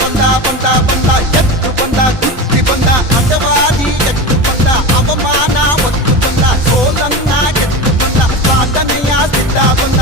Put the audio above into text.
ಬಂದ ಎತ್ತು ಬಂದ ಕುಸ್ತಿ ಬಂದ ಅಜವಾದಿ ಎತ್ತು ಬಂದ ಅವಮಾನ ಒತ್ತು ಬಂದ ಸೋಲನ್ನ ಗೆದ್ದು ಬಂದ ಸಾಧನೆಯ ಸಿದ್ಧ ಬಂದ